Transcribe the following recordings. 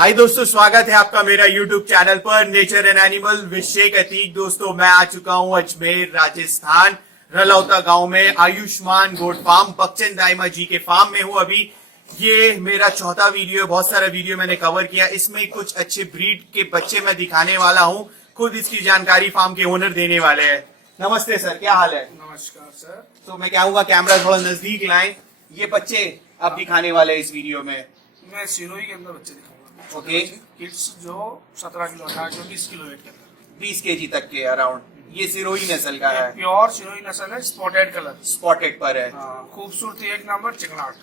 हाय दोस्तों, स्वागत है आपका मेरा यूट्यूब चैनल पर nature and animal with Sheikh Atiq. दोस्तों मैं आ चुका हूं अजमेर राजस्थान रलौता गांव में आयुष्मान गोट फार्म बच्चन दाइमा जी के फार्म में हूं अभी। ये मेरा चौथा वीडियो है, बहुत सारा वीडियो मैंने कवर किया। इसमें कुछ अच्छे ब्रीड के बच्चे मैं दिखाने वाला हूं। खुद इसकी जानकारी फार्म के ओनर देने वाले हैं। नमस्ते सर, क्या हाल है? नमस्कार सर। तो मैं कहूँगा कैमरा थोड़ा नजदीक लाएं। ये बच्चे आप दिखाने वाले हैं इस वीडियो में। मैं सिरोही के अंदर बच्चे दिखाऊंगा। ओके। किड्स जो 17 किलो 18 किलो 20 किलो वेट के अंदर 20 केजी तक के अराउंड। ये सिरोही नस्ल का है, प्योर सिरोही नस्ल है, स्पॉटेड कलर, स्पॉटेड पर है। खूबसूरती एक नंबर, चिकनाट।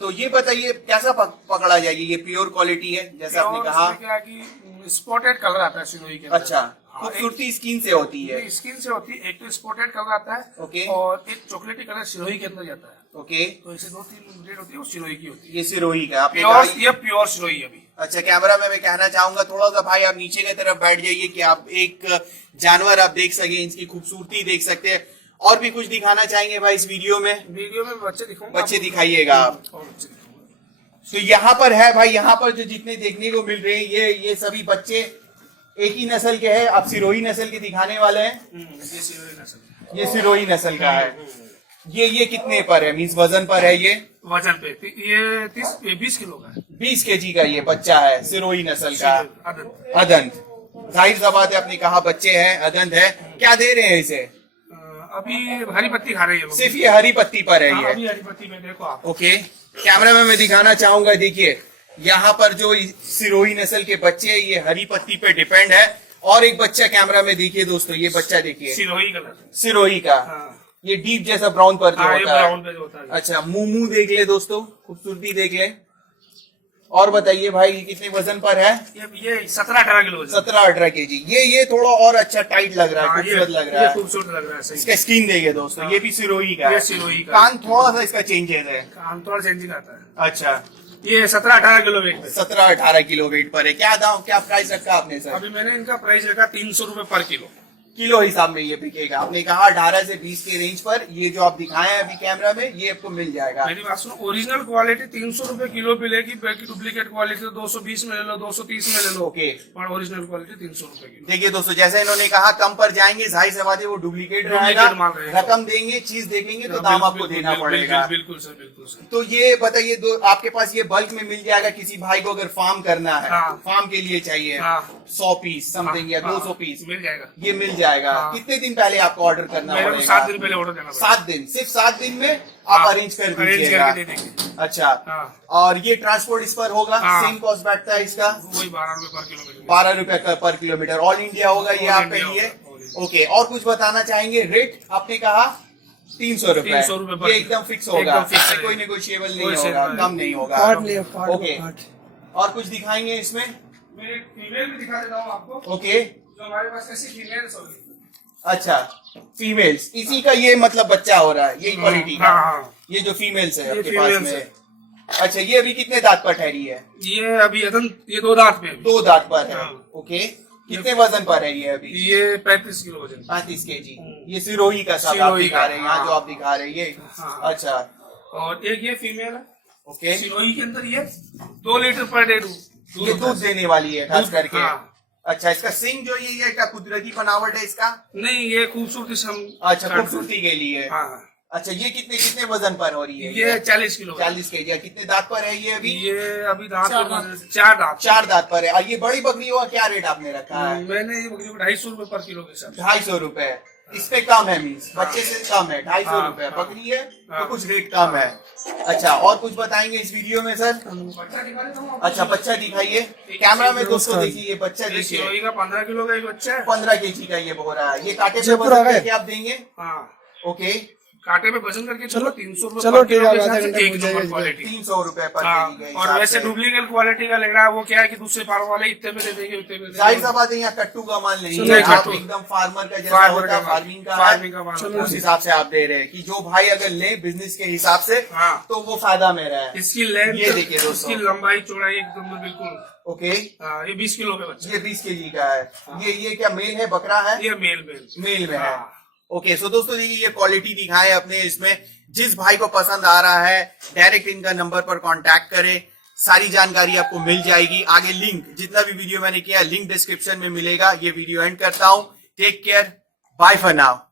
तो ये बताइए कैसा पकड़ा जाएगी? ये प्योर क्वालिटी है जैसा आपने कहा? क्या कि स्पॉटेड कलर आता है सिरोही के अंदर। अच्छा, खूबसूरती स्किन से होती है? स्किन से होती है। एक तो स्पॉटेड कलर आता है, ओके, और एक चॉकलेटी कलर सिरोही के अंदर जाता है। ओके, तो ऐसे 2-3 ब्रीड होती है, वो सिरोही की होती है। ये सिरोही का आपने प्योर, कहा? ये प्योर सिरोही है अभी। अच्छा, कैमरा में मैं कहना चाहूंगा थोड़ा सा भाई आप नीचे की तरफ बैठ जाइए कि आप एक जानवर आप देख सके, इसकी खूबसूरती देख सकते हैं। और भी कुछ दिखाना चाहेंगे भाई इस वीडियो में? वीडियो में बच्चे दिखाऊंगा, बच्चे दिखाइएगा आप। और बच्चे दिखाऊंगा। तो यहाँ पर है भाई, यहाँ पर जो जितने देखने को मिल रहे हैं ये सभी बच्चे एक ही नस्ल के हैं। आप सिरोही नस्ल के दिखाने वाले हैं। ये सिरोही नस्ल, ये सिरोही नस्ल का है। ये कितने पर है, मीन्स वजन पर है? ये वजन पे ये 20 किलो का है। 20 केजी का ये बच्चा है, सिरोही नस्ल का अदंत। अदंत। जाहिर सा बात है, आपने कहा बच्चे हैं, अदंत है। क्या दे रहे हैं इसे? अभी हरी पत्ती खा रही है। सिर्फ ये हरी पत्ती पर है ये? अभी हरी पत्ती में देखो आप। ओके, कैमरा में मैं दिखाना चाहूंगा। देखिए यहाँ पर जो सिरोही नस्ल के बच्चे हैं ये हरी पत्ती पे डिपेंड है। और एक बच्चा कैमरा में देखिए दोस्तों, ये बच्चा देखिए, सिरोही कलर, सिरोही का। ये डीप जैसा ब्राउन पर जो होता है। ब्राउन पे जो होता है। अच्छा, मुंह देख ले दोस्तों, खूबसूरती देख ले। और बताइए भाई कितने वजन पर है? ये 17-18 किलो। 17-18 केजी। ये थोड़ा और अच्छा टाइट लग रहा है, खूबसूरत लग रहा है। खूबसूरत लग रहा है, सही। इसका स्किन देखिए दोस्तों, ये भी सिरोही का है। सिरोही का। कान थोड़ा सा इसका चेंजेस है। कान थोड़ा चेंजिंग आता है। अच्छा, ये 17-18 किलो वेट पे। 17-18 किलो वेट पर है। क्या दाम, क्या प्राइस रखा आपने सर? अभी मैंने इनका प्राइस रखा 300 रुपए पर किलो। किलो हिसाब में ये बिकेगा। आपने कहा 18 से 20 के रेंज पर। ये जो आप दिखाए हैं अभी कैमरा में, ये आपको मिल जाएगा। मेरी बात सुनो, ओरिजिनल क्वालिटी 300 रुपए किलो मिलेगी, बाकी डुप्लीकेट क्वालिटी तो 220 में ले लो, 230 में ले लो। ओके, पर ओरिजिनल क्वालिटी 300 रुपए किलो। देखिए दोस्तों, जैसे इन्होंने कहा कम पर जाएंगे, जाहिर सी बात है वो डुप्लीकेट रहेगा। रकम देंगे, चीज देखेंगे तो दाम आपको देना पड़ेगा। बिल्कुल सर, बिल्कुल सर। तो ये बताइए आपके पास ये बल्क में मिल जाएगा? किसी भाई को अगर फार्म करना है, फार्म के लिए चाहिए 100 पीस समथिंग या 200 पीस, मिल जाएगा। ये मिल जाएगा। कितने दिन पहले आपको ऑर्डर करना पड़ेगा? 7 दिन पहले ऑर्डर देना पड़ेगा। 7 दिन, सिर्फ 7 दिन में आप अरेंज कर दीजिएगा। दे देंगे। अच्छा, और ये ट्रांसपोर्ट इस पर होगा? सेम कॉस्ट बैठता है इसका? वही 12 रुपए पर किलोमीटर। 12 रुपए पर किलोमीटर। ऑल इंडिया होगा ये आपके लिए? ओके, और कुछ बताना चाहेंगे? रेट आपने कहा 300 रुपए। 300 रुपए ये एकदम फिक्स होगा, कोई नेगोशिएबल नहीं होगा, कम नहीं होगा। ओके, और कुछ दिखाएंगे इसमें? मैं फीमेल भी दिखा देता हूँ आपको। ओके, जो हमारे पास ऐसी फीमेल्स होगी। अच्छा, फीमेल्स, इसी का ये मतलब बच्चा हो रहा है, यही क्वालिटी का? ये जो फीमेल्स है आपके पास में। अच्छा, ये अभी कितने दांत पर ठहरी है? ये अभी ये 2 दांत पे। 2 दांत पर है। ओके, कितने वजन पर है ये अभी? ये 35 किलो वजन। 35 केजी। ये सिरोही का सब आप दिखा रहे हैं यहाँ, जो आप दिखा रहे हैं ये? अच्छा, और एक ये फीमेल है। ओके, सिरोही के अंदर ये 2 लीटर पर डे ये दूध देने वाली है खास करके। अच्छा, इसका सिंग जो ये क्या कुदरती बनावट है इसका? नहीं, ये खूबसूरती से हम। अच्छा, खूबसूरती के लिए। अच्छा, ये कितने वजन पर हो रही है? ये 40 किलो। 40 केजी। कितने दांत पर है ये अभी? ये अभी दांत 4 दांत पर है। और ये बड़ी बकरियों का क्या रेट आपने रखा है? मैंने ये बकरी को 250 रुपए पर किलो के साथ। 250 रुपए। इस पे कम है, मीन्स बच्चे से कम है। 250 रुपए बकरी है तो कुछ रेट कम है। अच्छा, और कुछ बताएंगे इस वीडियो में सर? बच्चा दिखा देता हूँ। अच्छा, बच्चा दिखाइए कैमरा में दोस्तों, देखिए ये बच्चा देखिए। सिरोही का 15 किलो का एक बच्चा है। 15 केजी का ये बोरा है। ये कांटे पे वजन करके आप देंगे? ओके, कांटे पे वजन करके चलो 300 रुपए। चलो ठीक है, क्वालिटी 300 रुपए पर केजी का। और वैसे डुप्लीकेट क्वालिटी का लग रहा है, वो क्या है कि दूसरे फार्म वाले इतने में दे देंगे, उतने में। जाहिर सा बात है, यहाँ कट्टू का माल नहीं है। आप एकदम फार्मर का जैसा होता है, फार्मिंग का उस हिसाब से आप दे रहे हैं कि जो भाई अगर ले बिजनेस के हिसाब से तो वो फायदा में रहा है। इसकी लेंथ, ये देखिए दोस्तों, इसकी लंबाई चौड़ाई एकदम बिल्कुल। ओके, ये 20 किलो का बच्चा। ये 20 केजी का है। ये क्या मेल है, बकरा है? ये मेल में है। ओके, सो दोस्तों देखिए ये क्वालिटी दिखाए अपने। इसमें जिस भाई को पसंद आ रहा है डायरेक्ट इनका नंबर पर कांटेक्ट करें। सारी जानकारी आपको मिल जाएगी। आगे लिंक, जितना भी वीडियो मैंने किया लिंक डिस्क्रिप्शन में मिलेगा। ये वीडियो एंड करता हूं। Take care, bye for now.